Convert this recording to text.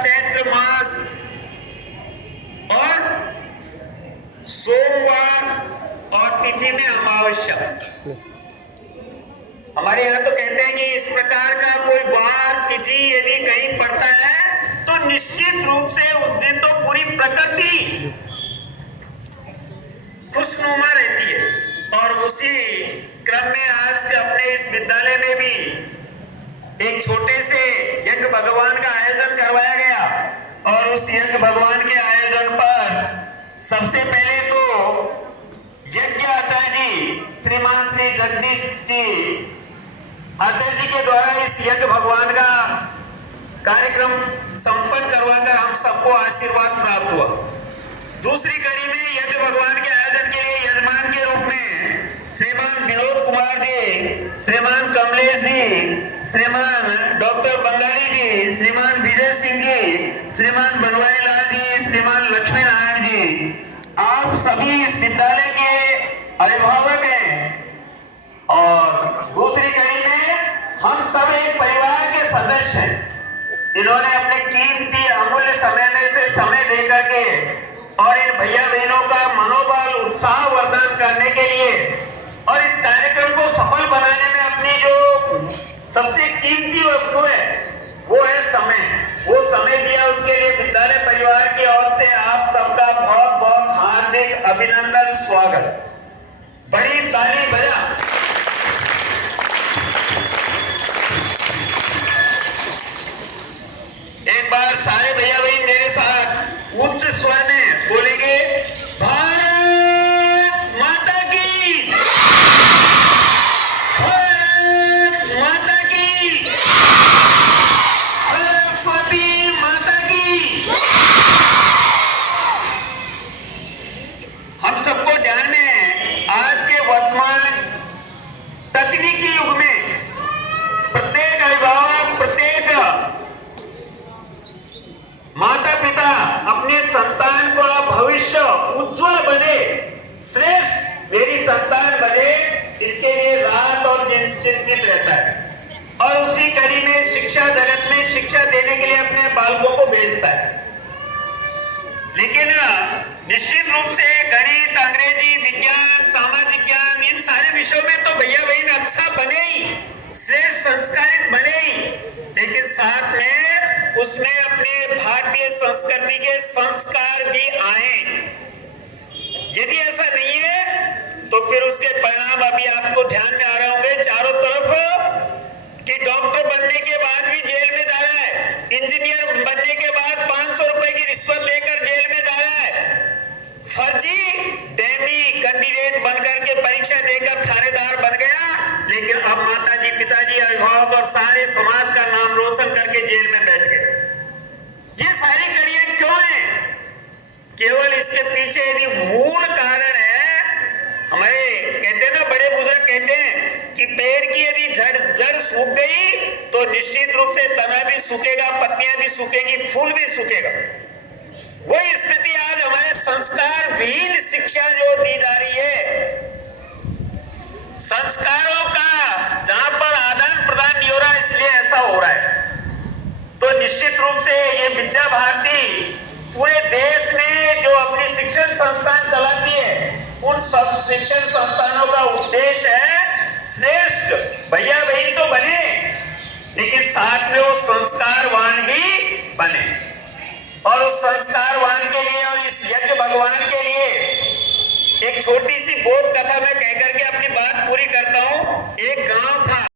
चैत्र मास और सोमवार और तिथि में अमावस्या। हमारे यहाँ तो कहते हैं कि इस प्रकार का कोई वार तिथि यदि कहीं पड़ता है तो निश्चित रूप से उस दिन तो पूरी प्रकृति खुशनुमा रहती है। और उसी क्रम में आज के अपने इस विद्यालय में भी एक छोटे से यज्ञ भगवान का आयोजन करवाया गया। और उस यज्ञ भगवान के आयोजन पर सबसे पहले तो यज्ञ आचार्य जी श्रीमान श्री जगदीश जी आचार्य जी के द्वारा इस यज्ञ भगवान का कार्यक्रम संपन्न करवाकर हम सबको आशीर्वाद प्राप्त हुआ। दूसरी कड़ी में यज्ञ भगवान के आयोजन के लिए यजमान के रूप में श्रीमान विनोद कुमार जी, श्रीमान कमलेश जी, श्रीमान डॉक्टर बंगाली जी, श्रीमान विजय सिंह जी, श्रीमान बनवारी लाल जी, श्रीमान लक्ष्मी नारायण जी, आप सभी इस विद्यालय के अभिभावक हैं। और दूसरी कड़ी में हम सब एक परिवार के सदस्य हैं। इन्होंने अपने कीमती अमूल्य समय में से समय देकर के और इन भैया बहनों का मनोबल उत्साह वर्धन करने के लिए और इस कार्यक्रम को सफल बनाने में अपनी जो सबसे कीमती वस्तु है वो है समय। वो समय दिया, उसके लिए विद्यालय परिवार की ओर से आप सबका बहुत बहुत हार्दिक अभिनंदन, स्वागत। बड़ी ताली बजा। एक बार सारे भैया बहन मेरे साथ उच्च स्वर में बोलेंगे, भारत माता की, भारत माता की, सरस्वती माता की। हम सबको ध्यान में आज के वर्तमान तकनीकी युग में प्रत्येक अभिभावक, प्रत्येक माता पिता अपने संतान का भविष्य उज्जवल बने, श्रेष्ठ मेरी संतान बने, इसके लिए रात और दिन चिंतित रहता है। और उसी कड़ी में शिक्षा जगत में शिक्षा देने के लिए अपने बालकों को भेजता है। लेकिन निश्चित रूप से गणित, अंग्रेजी, विज्ञान, सामाजिक ज्ञान, इन सारे विषयों में तो भैया बहन अच्छा बने ही, श्रेष्ठ संस्कारित बने ही, लेकिन साथ में उसमें अपने भारतीय संस्कृति के संस्कार भी आए। यदि ऐसा नहीं है तो फिर उसके परिणाम अभी आपको ध्यान में आ रहे होंगे चारों तरफ कि डॉक्टर बनने के बाद भी जेल में जा रहा है, इंजीनियर बनने के बाद 500 रुपए की रिश्वत लेकर जेल में जा रहा है, फर्जी डेमी कैंडिडेट बनकर के परीक्षा देकर थानेदार बन गया, लेकिन अब माताजी, पिताजी, अभिभावक और सारे समाज का नाम रोशन करके जेल में बैठ गए। ये सारी कड़ियां क्यों हैं? केवल इसके पीछे यदि मूल कारण है, हमारे कहते हैं ना, बड़े बुजुर्ग कहते हैं कि पेड़ की यदि जड़ सूख गई तो निश्चित रूप से तना भी सूखेगा, पत्तियां भी सूखेगी, फूल भी सूखेगा। वही स्थिति आज हमारे संस्कार विहीन शिक्षा जो दी जा रही है, संस्कारों का जहां पर आदान प्रदान नहीं हो रहा, इसलिए ऐसा हो रहा है। तो निश्चित रूप से ये विद्या भारती पूरे देश में जो अपनी शिक्षण संस्थान चलाती है, उन सब शिक्षण संस्थानों का उद्देश्य है श्रेष्ठ भैया बहन तो बने, लेकिन साथ में वो संस्कारवान भी बने। और उस संस्कारवान के लिए और इस यज्ञ भगवान के लिए एक छोटी सी बोध कथा में कहकर के अपनी बात पूरी